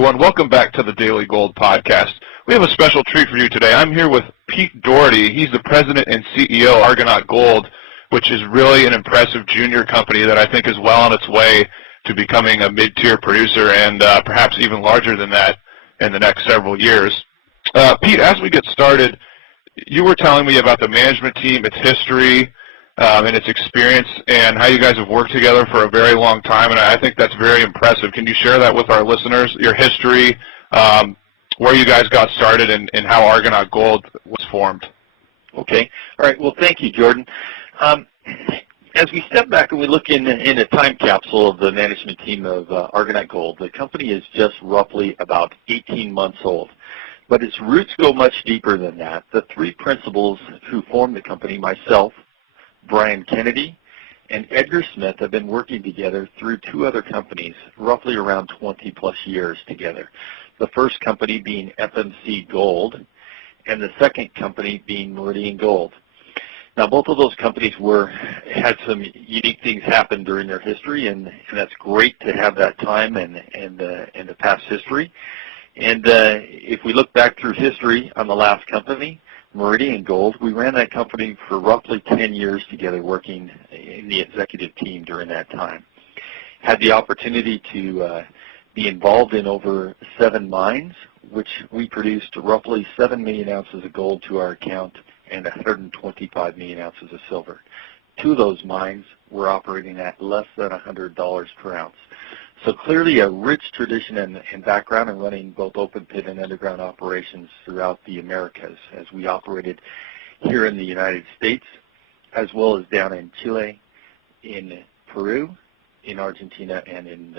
everyone. Welcome back to the Daily Gold Podcast. We have a special treat for you today. I'm here with Pete Dougherty. He's the president and CEO of Argonaut Gold, which is really an impressive junior company that I think is well on its way to becoming a mid-tier producer and perhaps even larger than that in the next several years. Pete, as we get started, you were telling me about the management team, its history, and its experience, and how you guys have worked together for a very long time, and I think that's very impressive. Can you share that with our listeners, your history, where you guys got started, and how Argonaut Gold was formed? Okay. All right. Well, thank you, Jordan. As we step back and we look in a time capsule of the management team of Argonaut Gold, the company is just roughly about 18 months old. But its roots go much deeper than that. The three principals who formed the company, myself, Brian Kennedy, and Edgar Smith, have been working together through two other companies, roughly around 20-plus years together. The first company being FMC Gold, and the second company being Meridian Gold. Now, both of those companies had some unique things happen during their history, and that's great to have that time and the past history. And if we look back through history on the last company, Meridian Gold, we ran that company for roughly 10 years together, working in the executive team during that time. Had the opportunity to be involved in over 7 mines, which we produced roughly 7 million ounces of gold to our account and 125 million ounces of silver. 2 of those mines were operating at less than $100 per ounce. So clearly a rich tradition and background in running both open pit and underground operations throughout the Americas, as we operated here in the United States, as well as down in Chile, in Peru, in Argentina, and in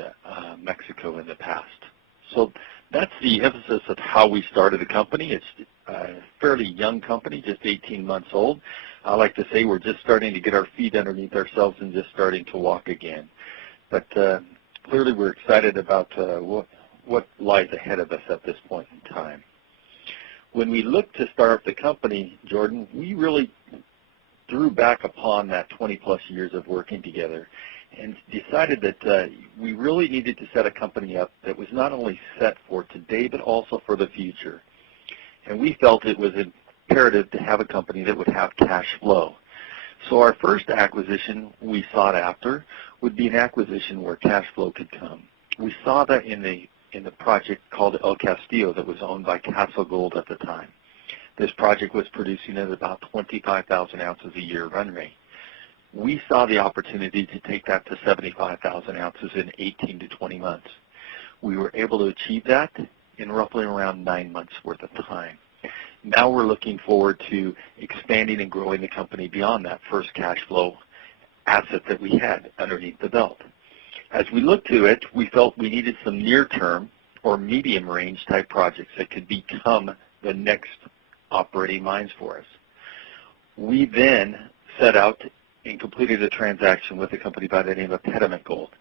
Mexico in the past. So that's the emphasis of how we started the company. It's a fairly young company, just 18 months old. I like to say we're just starting to get our feet underneath ourselves and just starting to walk again. But clearly we're excited about what lies ahead of us at this point in time. When we looked to start up the company, Jordan, we really drew back upon that 20-plus years of working together and decided that we really needed to set a company up that was not only set for today but also for the future. And we felt it was imperative to have a company that would have cash flow. So our first acquisition we sought after would be an acquisition where cash flow could come. We saw that in the project called El Castillo that was owned by Castle Gold at the time. This project was producing at about 25,000 ounces a year run rate. We saw the opportunity to take that to 75,000 ounces in 18 to 20 months. We were able to achieve that in roughly around 9 months worth of time. Now we're looking forward to expanding and growing the company beyond that first cash flow asset that we had underneath the belt. As we looked to it, we felt we needed some near-term or medium-range type projects that could become the next operating mines for us. We then set out and completed a transaction with a company by the name of Pediment Gold.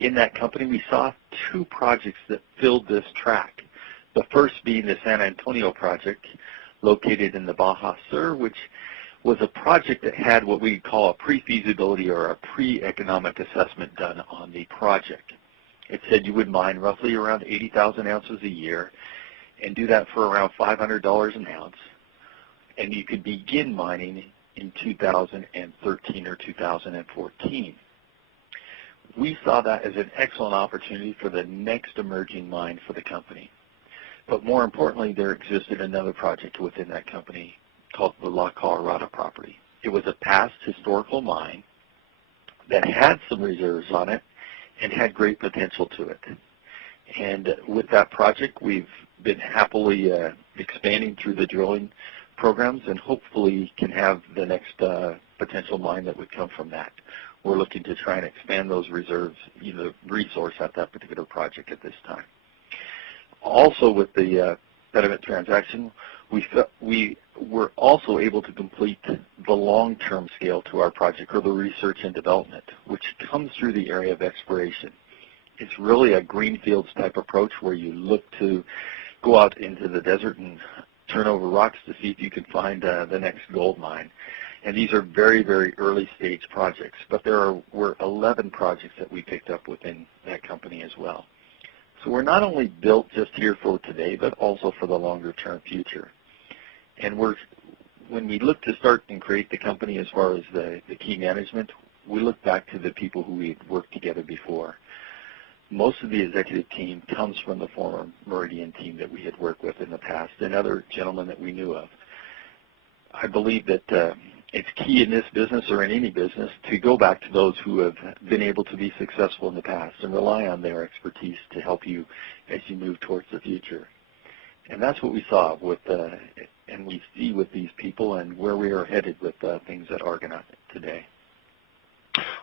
In that company, we saw 2 projects that filled this track. The first being the San Antonio project, located in the Baja Sur, which was a project that had what we call a pre-feasibility or a pre-economic assessment done on the project. It said you would mine roughly around 80,000 ounces a year and do that for around $500 an ounce, and you could begin mining in 2013 or 2014. We saw that as an excellent opportunity for the next emerging mine for the company. But more importantly, there existed another project within that company called the La Colorada property. It was a past historical mine that had some reserves on it and had great potential to it. And with that project, we've been happily expanding through the drilling programs and hopefully can have the next potential mine that would come from that. We're looking to try and expand those reserves, the resource at that particular project at this time. Also with the Pediment transaction, we were also able to complete the long-term scale to our project, or the research and development, which comes through the area of exploration. It's really a greenfields type approach where you look to go out into the desert and turn over rocks to see if you can find the next gold mine. And these are very, very early stage projects, but were 11 projects that we picked up within that company as well. So we're not only built just here for today, but also for the longer-term future. And when we look to start and create the company as far as the key management, we look back to the people who we had worked together before. Most of the executive team comes from the former Meridian team that we had worked with in the past and other gentlemen that we knew of. I believe that it's key in this business or in any business to go back to those who have been able to be successful in the past and rely on their expertise to help you as you move towards the future. And that's what we saw with, and we see with these people and where we are headed with things at Argonaut today.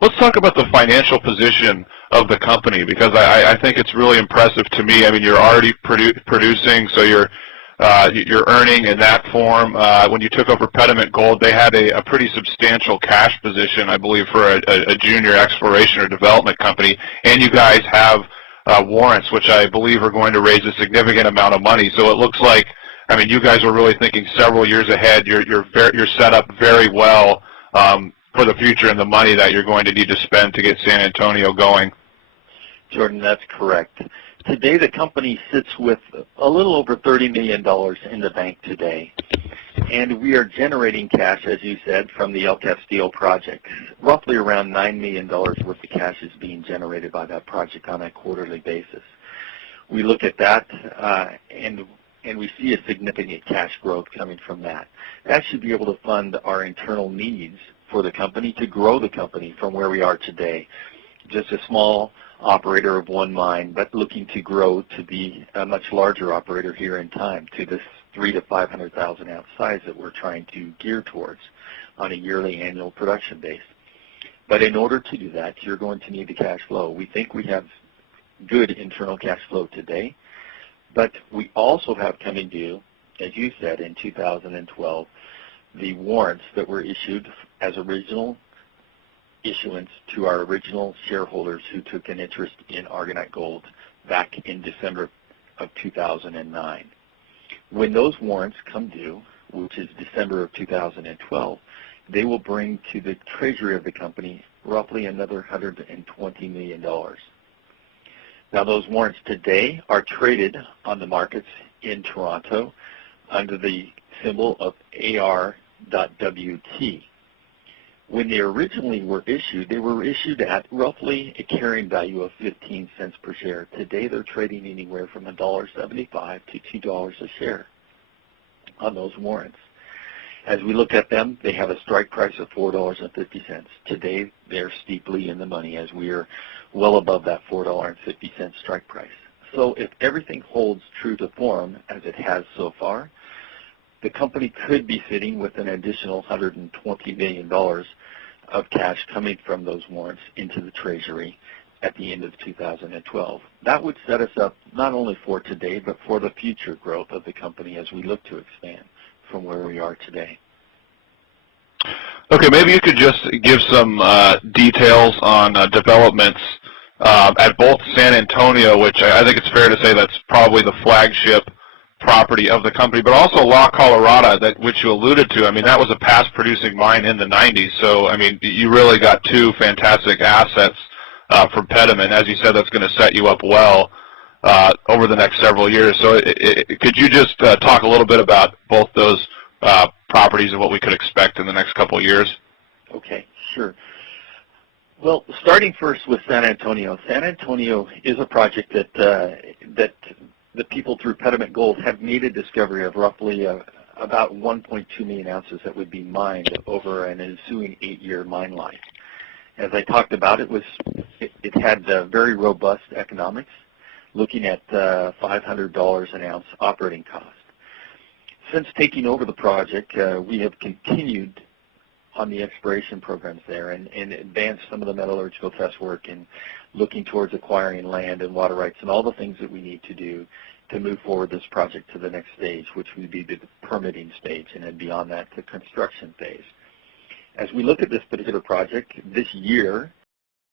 Let's talk about the financial position of the company, because I think it's really impressive to me. I mean, you're already producing, so you're earning in that form. When you took over Pediment Gold, they had a pretty substantial cash position, I believe, for a junior exploration or development company. And you guys have warrants, which I believe are going to raise a significant amount of money. So it looks like, I mean, you guys are really thinking several years ahead. You're set up very well for the future and the money that you're going to need to spend to get San Antonio going. Jordan, that's correct. Today, the company sits with a little over $30 million in the bank today. And we are generating cash, as you said, from the El Castillo project. Roughly around $9 million worth of cash is being generated by that project on a quarterly basis. We look at that and we see a significant cash growth coming from that. That should be able to fund our internal needs for the company to grow the company from where we are today. Just a small operator of one mine, but looking to grow to be a much larger operator here in time to this 300,000 to 500,000 ounce size that we're trying to gear towards on a yearly annual production base. But in order to do that, you're going to need the cash flow. We think we have good internal cash flow today, but we also have coming due, as you said, in 2012, the warrants that were issued as original issuance to our original shareholders who took an interest in Argonaut Gold back in December of 2009. When those warrants come due, which is December of 2012, they will bring to the treasury of the company roughly another $120 million. Now, those warrants today are traded on the markets in Toronto under the symbol of AR.WT. When they originally were issued, they were issued at roughly a carrying value of 15 cents per share. Today, they're trading anywhere from $1.75 to $2 a share on those warrants. As we look at them, they have a strike price of $4.50. Today, they're steeply in the money as we are well above that $4.50 strike price. So if everything holds true to form, as it has so far, the company could be sitting with an additional $120 million of cash coming from those warrants into the treasury at the end of 2012. That would set us up not only for today, but for the future growth of the company as we look to expand from where we are today. Okay, maybe you could just give some details on developments at both San Antonio, which I think it's fair to say that's probably the flagship property of the company, but also La Colorada, which you alluded to. I mean, that was a past-producing mine in the 90s, so, I mean, you really got two fantastic assets from Pediment. As you said, that's going to set you up well over the next several years. So could you just talk a little bit about both those properties and what we could expect in the next couple of years? Okay, sure. Well, starting first with San Antonio. San Antonio is a project that the people through Pediment Gold have made a discovery of roughly about 1.2 million ounces that would be mined over an ensuing 8-year mine life. As I talked about, it had very robust economics, looking at $500 an ounce operating cost. Since taking over the project, we have continued on the exploration programs there and advanced some of the metallurgical test work and looking towards acquiring land and water rights and all the things that we need to do to move forward this project to the next stage, which would be the permitting stage, and then beyond that, the construction phase. As we look at this particular project, this year